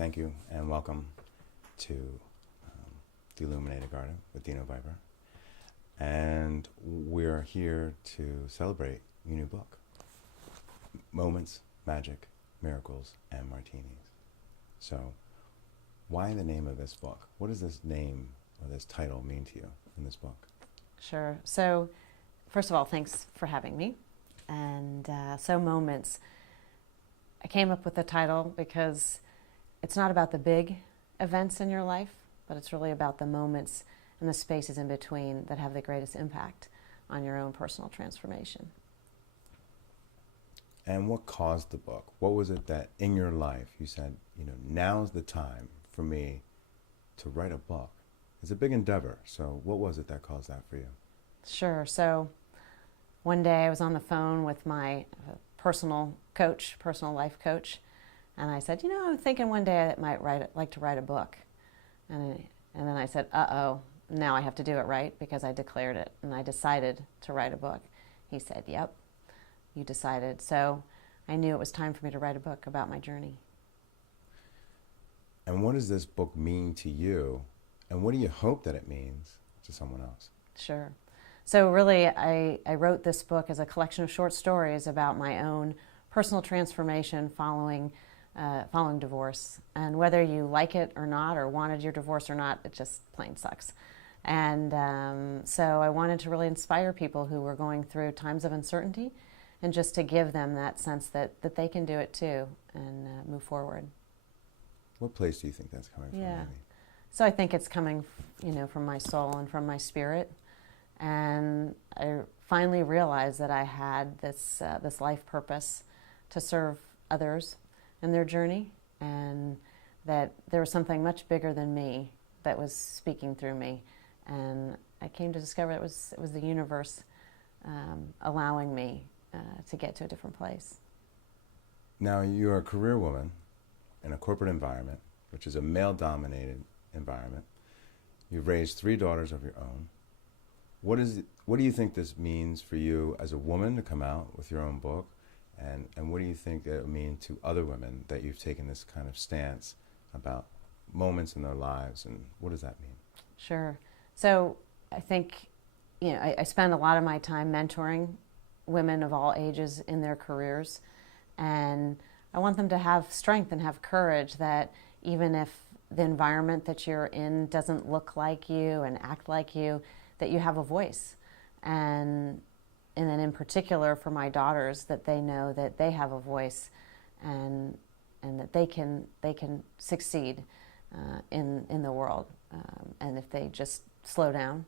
Thank you and welcome to the Illuminated Garden with Dino Viper. And we're here to celebrate your new book, Moments, Magic, Miracles, and Martinis. So why the name of this book? What does this name or this title mean to you in this book? Sure. So first of all, thanks for having me. And so Moments, I came up with the title because it's not about the big events in your life, but it's really about the moments and the spaces in between that have the greatest impact on your own personal transformation. And what caused the book? What was it that in your life you said, now's the time for me to write a book? It's a big endeavor. So what was it that caused that for you? Sure. So one day I was on the phone with my personal life coach, and I said, I'm thinking one day I might like to write a book. And then I said, uh-oh, now I have to do it right because I declared it and I decided to write a book. He said, yep, you decided. So I knew it was time for me to write a book about my journey. And what does this book mean to you? And what do you hope that it means to someone else? Sure. So really, I wrote this book as a collection of short stories about my own personal transformation following divorce. And whether you like it or not, or wanted your divorce or not, it just plain sucks. And so I wanted to really inspire people who were going through times of uncertainty and just to give them that sense that they can do it too and move forward. What place do you think that's coming from? Yeah. Maybe? So I think it's coming, from my soul and from my spirit. And I finally realized that I had this life purpose to serve others in their journey, and that there was something much bigger than me that was speaking through me. And I came to discover it was the universe allowing me to get to a different place. Now, you're a career woman in a corporate environment, which is a male-dominated environment. You've raised 3 daughters of your own. What do you think this means for you as a woman to come out with your own book? And what do you think it would mean to other women that you've taken this kind of stance about moments in their lives, and what does that mean? Sure. So I think, I spend a lot of my time mentoring women of all ages in their careers, and I want them to have strength and have courage that even if the environment that you're in doesn't look like you and act like you, that you have a voice. And then in particular for my daughters, that they know that they have a voice and that they can succeed in the world. And if they just slow down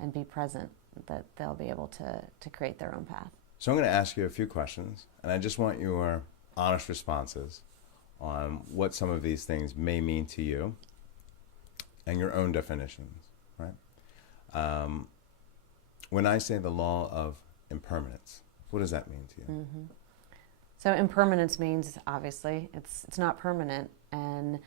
and be present, that they'll be able to create their own path. So I'm going to ask you a few questions, and I just want your honest responses on what some of these things may mean to you and your own definitions, right? When I say the law of impermanence, what does that mean to you? Mm-hmm. So impermanence means, obviously, it's not permanent, and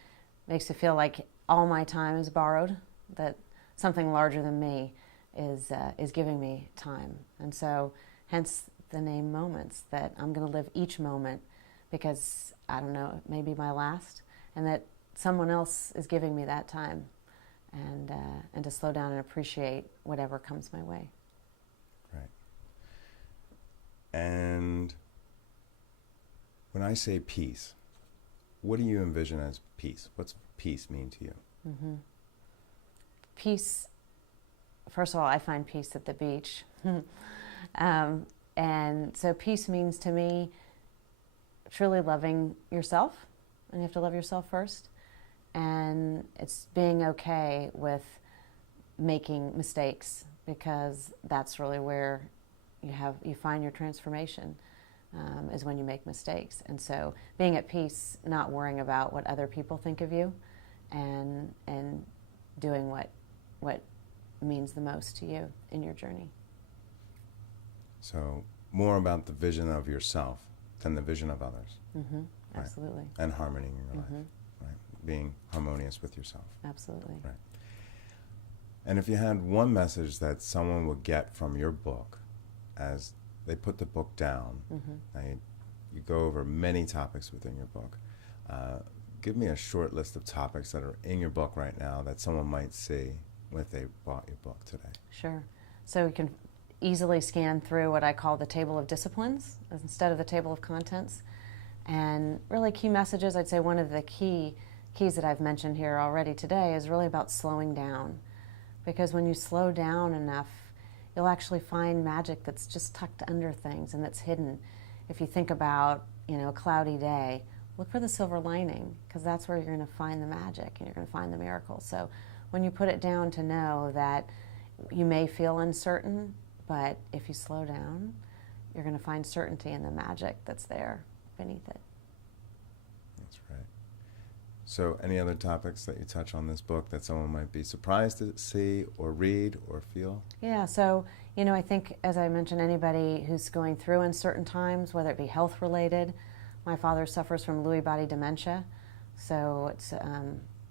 makes you feel like all my time is borrowed, that something larger than me is giving me time. And so hence the name Moments, that I'm going to live each moment because, I don't know, it may be my last, and that someone else is giving me that time, and to slow down and appreciate whatever comes my way. Right. And when I say peace, what do you envision as peace? What's peace mean to you? Mm-hmm. Peace, first of all, I find peace at the beach. And so peace means to me truly loving yourself, and you have to love yourself first. And it's being okay with making mistakes, because that's really where you find your transformation, is when you make mistakes. And so being at peace, not worrying about what other people think of you, and doing what means the most to you in your journey. So more about the vision of yourself than the vision of others. Mm-hmm. Right? Absolutely. And harmony in your Mm-hmm. life, right? Being harmonious with yourself. Absolutely. Right. And if you had one message that someone would get from your book as they put the book down, Mm-hmm. now you go over many topics within your book, give me a short list of topics that are in your book right now that someone might see if they bought your book today. Sure. So you can easily scan through what I call the table of disciplines instead of the table of contents. And really key messages, I'd say one of the keys that I've mentioned here already today is really about slowing down. Because when you slow down enough, you'll actually find magic that's just tucked under things and that's hidden. If you think about, a cloudy day, look for the silver lining, because that's where you're going to find the magic and you're going to find the miracle. So when you put it down to know that you may feel uncertain, but if you slow down, you're going to find certainty in the magic that's there beneath it. That's right. So any other topics that you touch on this book that someone might be surprised to see or read or feel? Yeah, so, I think, as I mentioned, anybody who's going through uncertain times, whether it be health related, my father suffers from Lewy body dementia, so it's a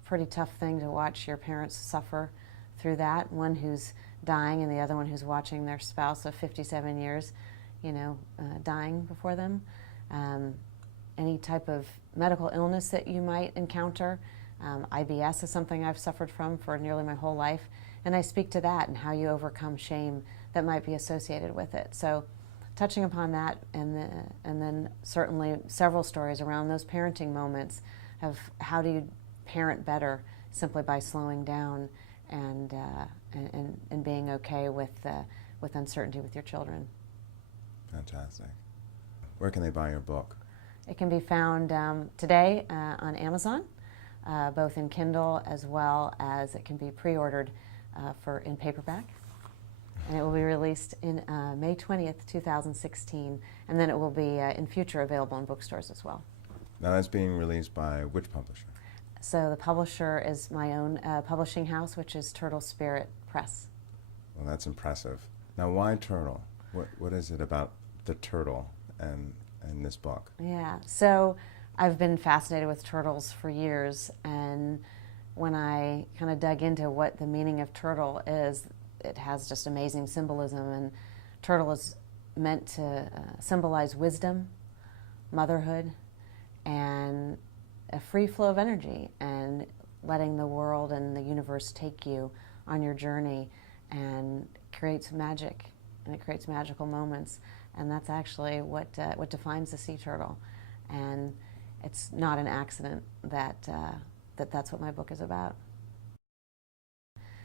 pretty tough thing to watch your parents suffer through that. One who's dying and the other one who's watching their spouse of 57 years, dying before them. Any type of medical illness that you might encounter. IBS is something I've suffered from for nearly my whole life, and I speak to that and how you overcome shame that might be associated with it. So touching upon that, and then certainly several stories around those parenting moments of how do you parent better simply by slowing down and being okay with uncertainty with your children. Fantastic. Where can they buy your book? It can be found today on Amazon, both in Kindle as well as it can be pre-ordered in paperback. And it will be released in May 20th, 2016, and then it will be in future available in bookstores as well. Now that's being released by which publisher? So the publisher is my own publishing house, which is Turtle Spirit Press. Well, that's impressive. Now, why turtle? What is it about the turtle and this book? Yeah, so I've been fascinated with turtles for years, and when I kind of dug into what the meaning of turtle is, it has just amazing symbolism, and turtle is meant to symbolize wisdom, motherhood, and a free flow of energy, and letting the world and the universe take you on your journey, and creates magic, and it creates magical moments. And that's actually what defines the sea turtle. And it's not an accident that that's what my book is about.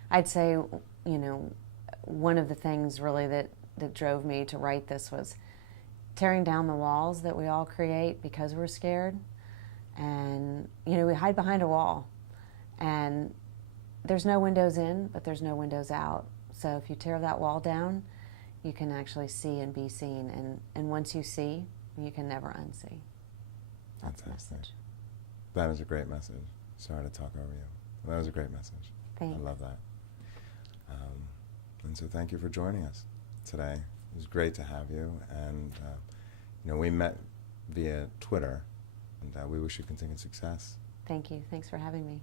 I'd say, one of the things really that drove me to write this was tearing down the walls that we all create because we're scared. And, we hide behind a wall. And there's no windows in, but there's no windows out. So if you tear that wall down, you can actually see and be seen. And once you see, you can never unsee. That's the message. That is a great message. Sorry to talk over you. That was a great message. Thanks. I love that. And so thank you for joining us today. It was great to have you. And, we met via Twitter, and we wish you continued success. Thank you. Thanks for having me.